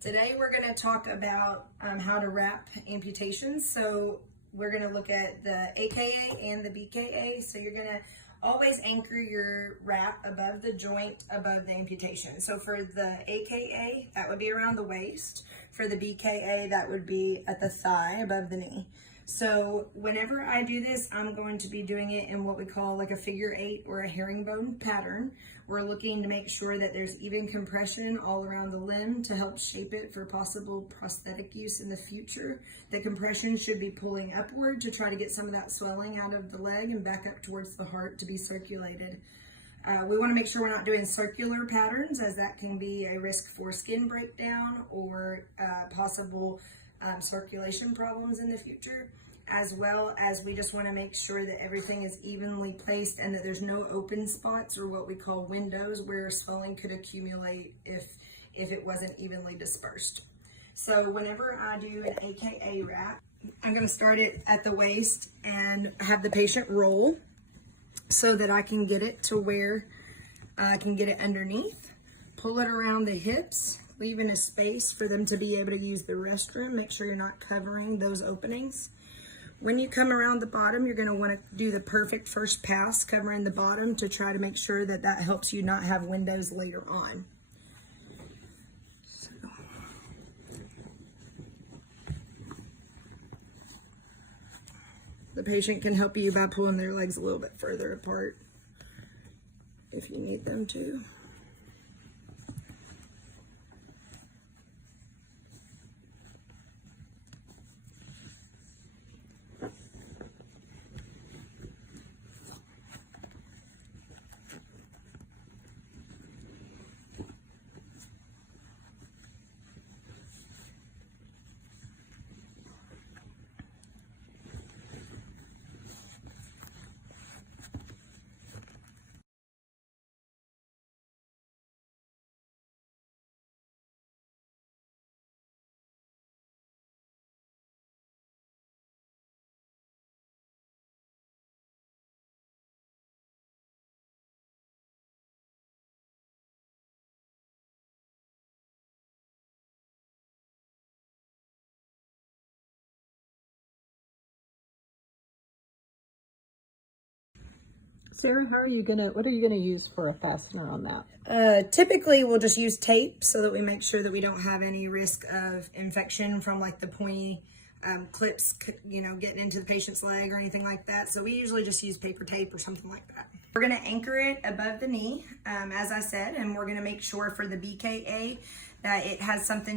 Today we're going to talk about how to wrap amputations. So we're going to look at the AKA and the BKA. So you're going to always anchor your wrap above the joint above the amputation. So for the AKA, that would be around the waist. For the BKA, that would be at the thigh above the knee. So whenever I do this, I'm going to be doing it in what we call like a figure 8 or a herringbone pattern. We're looking to make sure that there's even compression all around the limb to help shape it for possible prosthetic use in the future. The compression should be pulling upward to try to get some of that swelling out of the leg and back up towards the heart to be circulated. We want to make sure we're not doing circular patterns, as that can be a risk for skin breakdown or possible circulation problems in the future, as well as we just want to make sure that everything is evenly placed and that there's no open spots or what we call windows where swelling could accumulate if it wasn't evenly dispersed. So whenever I do an AKA wrap, I'm going to start it at the waist and have the patient roll so that I can get it to where I can get it underneath, pull it around the hips, leaving a space for them to be able to use the restroom. Make sure you're not covering those openings. When you come around the bottom, you're going to want to do the perfect first pass covering the bottom to try to make sure that that helps you not have windows later on. So. The patient can help you by pulling their legs a little bit further apart if you need them to. Sarah, what are you gonna use for a fastener on that? Typically we'll just use tape so that we make sure that we don't have any risk of infection from like the pointy clips, getting into the patient's leg or anything like that. So we usually just use paper tape or something like that. We're gonna anchor it above the knee, as I said, and we're gonna make sure for the BKA that it has something to